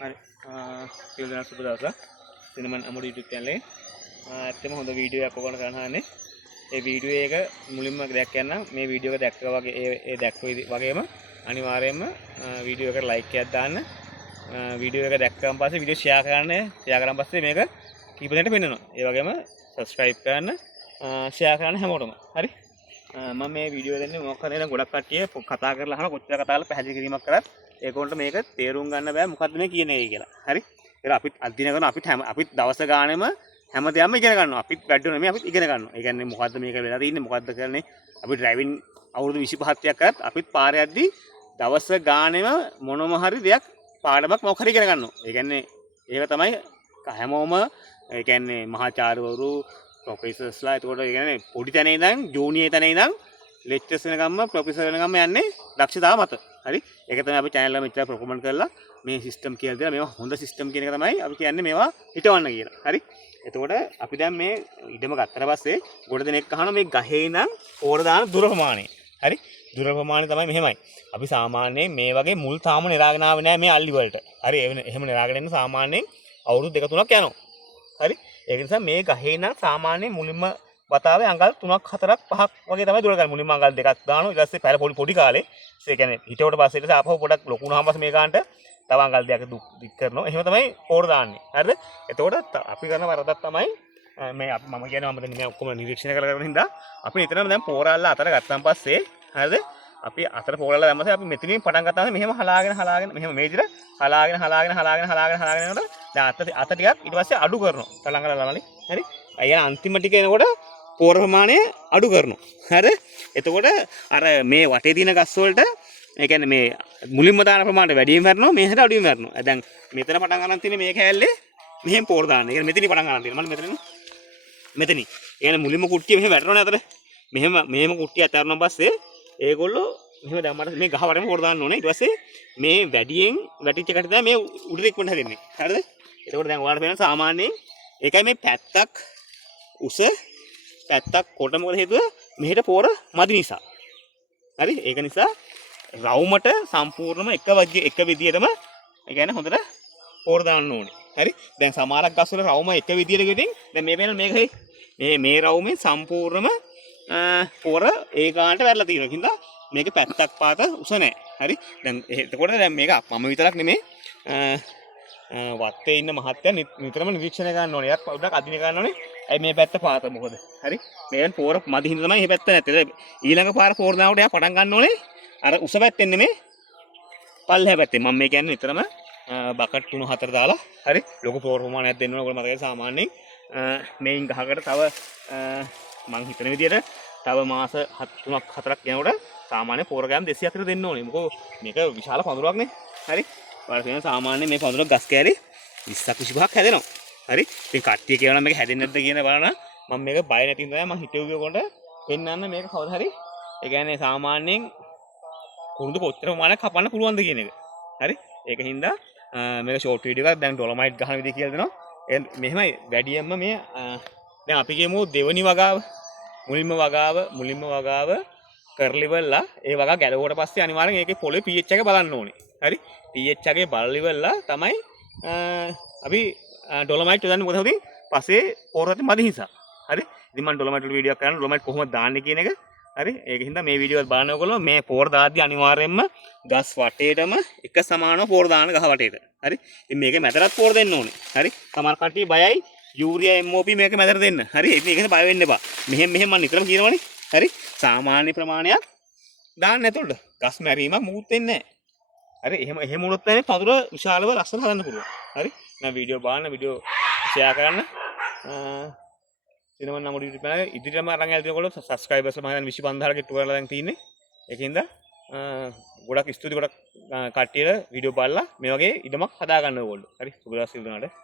හරි සියලු දෙනා සුබ දවසක්. සිනමන් අමුඩු YouTube channel එකේ ඇත්තම හොඳ වීඩියෝ එකක් ඔයගොල්ලෝ කරන්න හදන්නේ. ඒ වීඩියෝ එක මුලින්ම දැක් ගන්න මේ වීඩියෝ එක දැක්කා වගේ ඒ දැක්කෝ වගේම අනිවාර්යයෙන්ම වීඩියෝ එකට ලයික් එකක් දාන්න. වීඩියෝ එක දැක්කම පස්සේ වීඩියෝ ෂෙයා කරන්න. ෂෙයා කරාන් පස්සේ මේක කීප දෙනෙක්ට පෙන්නනවා. ඒ වගේම subscribe කරන්න ෂෙයා කරන්න හැමෝටම. හරි. මම මේ වීඩියෝ දෙන්නේ මොකක් හරි නේද ගොඩක් කට්ටිය කතා කරලා අහන කොච්චර කතා කරලා පැහැදිලි කිරීමක් කරත් ඒගොල්ලන්ට මේක තේරුම් ගන්න බෑ මොකද්ද මේ කියන්නේ කියලා. හරි. ඒක අපිත් අධ්‍යයනය කරන අපිත් දවස් ගානෙම හැමදේම ඉගෙන ගන්නවා. අපිත් වැඩ නෙමෙයි අපිත් ඉගෙන ගන්නවා. ඒ කියන්නේ මොකද්ද මේක වෙලා තියෙන්නේ මොකද්ද කරන්නේ. අපි ඩ්‍රයිවිං අවුරුදු 25ක් කරත් අපිත් පාරේ යද්දි දවස් ගානෙම මොනම හරි දෙයක් පාඩමක් මොකක් හරි ඉගෙන ගන්නවා. ඒ කියන්නේ ඒක තමයි හැමෝම ඒ කියන්නේ මහාචාර්යවරු ප්‍රොෆෙසර්ස්ලා එතකොට ඒ කියන්නේ පොඩි තැනේ ඉඳන් ජූනියර් තැනේ ඉඳන් ලෙක්චර්ස් වෙනකම්ම ප්‍රොෆෙසර් වෙනකම්ම යන්නේ දක්ෂතාව මත. හරි. ඒක තමයි අපි channel එක මෙච්චර ප්‍රොමෝට් කරලා මේ සිස්ටම් කියලා දෙලා මේවා හොඳ සිස්ටම් කියන එක තමයි අපි කියන්නේ මේවා හිටවන්න කියලා. හරි. එතකොට අපි දැන් මේ ඉඩම ගත්තට පස්සේ ගොඩ දෙනෙක් අහනවා මේ ගහේ ඉඳන් ඕර දාන දුර ප්‍රමාණය. හරි. දුර ප්‍රමාණය තමයි මෙහෙමයි. අපි සාමාන්‍යයෙන් මේ වගේ මුල් තාම නිරාගෙන ආවේ නැහැ මේ අල්ලි වලට. හරි. එහෙම නිරාගෙන එන්න සාමාන්‍යයෙන් අවුරුදු 2-3ක් යනවා. හරි. ඒක නිසා මේ ගහේ ඉඳන් සාමාන්‍යයෙන් මුලින්ම වතාවේ අඟල් 3ක් 4ක් 5ක් වගේ තමයි දුර ගන්න. මුලින්ම අඟල් 2ක් දානවා. ඊට පස්සේ පැල පොඩි කාලේ ඒ කියන්නේ හිටවට පස්සේ ඊට පස්සේ ආපහු පොඩක් ලොකු වුණාම පස්සේ මේ ගන්නට තව අඟල් 2ක් දික් කරනවා. එහෙම තමයි පෝර දාන්නේ. හරිද? එතකොට අපි කරන වරදක් තමයි මේ මම කියන්නේ මම දැන් ඔක්කොම නිරීක්ෂණය කරගෙන හින්දා අපි නිතරම දැන් පෝරල්ල අතර ගත්තාන් පස්සේ හරිද? අපි අතර පෝරල්ල දැම්මම අපි මෙතනින් පටන් ගත්තාම මෙහෙම හලාගෙන මෙහෙම මේ විදිහට හලාගෙන යනකොට දැන් අත ටිකක් ඊට පස්සේ අඩු කරනවා. තලංගලමලි. හරි? අයියා අන්තිම ටික එනකොට පෝර ප්‍රමාණය අඩු කරනවා. හරි? එතකොට අර මේ වටේ තියෙන ගස් වලට ඒ කියන්නේ මේ මුලින්ම දාන ප්‍රමාණයට වැඩියෙන් වරනවා මෙහෙට අඩුවෙන් වරනවා. දැන් මෙතන පටන් ගන්න තියෙන්නේ මේ කෑල්ලේ මෙහෙන් පෝර දාන්න. ඒ කියන්නේ මෙතනින් පටන් ගන්න තියෙනවා. මම මෙතනින්. ඒ කියන්නේ මුලින්ම කුට්ටිය මෙහෙම වැටෙනවනේ අතට. මෙහෙම කුට්ටිය අතහැරුණාන් පස්සේ ඒගොල්ලෝ මෙහෙම දැම්මට මේ ගහ වටේම පෝර දාන්න ඕනේ. ඊට පස්සේ මේ වැඩියෙන් වැටිච්ච එකට තමයි මේ උඩට ඉක්මනට හැදෙන්නේ. හරිද? එතකොට දැන් ඔයාලට පේන සාමාන්‍යයෙන් ඒකයි මේ පැත්තක් උස පැත්තක් කොට මොකද හේතුව මෙහෙට පෝර මදි නිසා. හරි? ඒක නිසා රවුමට සම්පූර්ණම එක විදියටම ඒ කියන්නේ හොඳට පෝර දාන්න ඕනේ. හරි? දැන් සමහරක් ගස් වල රවුම එක විදියට ගෙටින් දැන් මේ වෙන මේක මේ රවුමේ සම්පූර්ණම පෝර ඒ ගානට වැරලා තියෙනවා. කින්දා මේකේ පැත්තක් පාත උස නැහැ. හරි? දැන් එතකොට දැන් මේක මම විතරක් නෙමෙයි වත්තේ ඉන්න මහත්තයා නිතරම නිරීක්ෂණය කරන්න ඕනේ. එයාත් පොඩ්ඩක් අදින ගන්න ඕනේ. ඇයි මේ පැත්ත පාත මොකද? හරි? මේෙන් පෝර මදි හින්දා තමයි මේ පැත්ත නැත්තේ. ඊළඟ පාර පෝර දානකොට එයා පටන් ගන්න ඕනේ. අර උස පැත්තෙන් නෙමෙයි පල්ලෙහා පැත්තෙන්. මම මේ කියන්නේ නිතරම බකට් 3-4 දාලා හරි ලොකු පෝර ප්‍රමාණයක් දෙන්න ඕනේ. ඔයගොල්ලෝ මතකයි සාමාන්‍යයෙන් මේන් ගහකට තව මං හිතන විදිහට තව මාස 3-4ක් යනකොට සාමාන්‍ය පෝර ගෑම් 200ක් විතර දෙන්න ඕනේ. මොකද මේක විශාල පඳුරක් නේ. හරි? ඔයාලා කියන සාමාන්‍යයෙන් මේ පඳුර ගස් කෑලි 20ක් 25ක් හැදෙනවා. හරි? ඉතින් කට්ටිය කියනවා මේක හැදෙන්නේ නැද්ද කියන බලන මම මේක බය නැති නිසා මම හිතුවේ කොට පෙන්නන්න මේක කවදා හරි ඒ කියන්නේ සාමාන්‍යයෙන් කුරුඳු කොච්චර ප්‍රමාණයක් කපන්න පුළුවන්ද කියන එක. හරි? ඒක හින්දා මේක ෂෝට් වීඩියෝ එකක් දැන් ඩොලොමයිට් ගහන විදිහ කියලා දෙනවා. මෙහෙමයි වැඩියෙන්ම මේ දැන් අපි කියමු දෙවනි වගාව මුලින්ම වගාව කරලිවලා ඒ වගා ගැලවුවට පස්සේ අනිවාර්යෙන් ඒකේ පොළේ pH එක බලන්න ඕනේ. හරි? pH එකේ බලලිවලා තමයි අපි ඩොලොමයිට් යොදන්නේ. මොකද හොදි පස්සේ පොරොත් මදි නිසා. හරි? ඉතින් මම ඩොලොමයිට් වල වීඩියෝ එකක් කරනවා ඩොලොමයිට් කොහොමද දාන්නේ කියන එක. හරි? ඒක හින්දා මේ වීඩියෝ එක බලන ඔයගොල්ලෝ මේ පෝර දාද්දි අනිවාර්යයෙන්ම ගස් වටේටම එක සමානව පෝර දාන ගහ වටේට. හරි? ඉතින් මේකේ මැදටත් පෝර දෙන්න ඕනේ. හරි? සමහර කට්ටිය බයයි යූරියා MOP මේක මැදට දෙන්න. හරි? ඉතින් ඒකෙන් බය වෙන්න එපා. මෙහෙම මම නිතරම කියනවනේ. හරි? සාමාන්‍ය ප්‍රමාණයක් දාන්න නැතුළු ගස් මැරීමක් මුකුත් වෙන්නේ නැහැ. හරි? එහෙම වුණොත් තමයි පඳුර විශාලව ලස්සන හදන්න පුළුවන්. හරි? මම වීඩියෝ බලන්න වීඩියෝ ෂෙයා කරන්න සිනමන් අමුඩු YouTube channel එක ඉදිරියටම අරන් යලා තියෙනකොට subscribers මම හිතන්නේ 25000 කට කරලා දැන් තියෙන්නේ. ඒකින්ද ගොඩක් ස්තුති ගොඩක් කට්ටියට වීඩියෝ බලලා මේ වගේ ඉඩමක් හදා ගන්න ඕගොල්ලෝ. හරි? සුබ දවස් සියලු දෙනාට.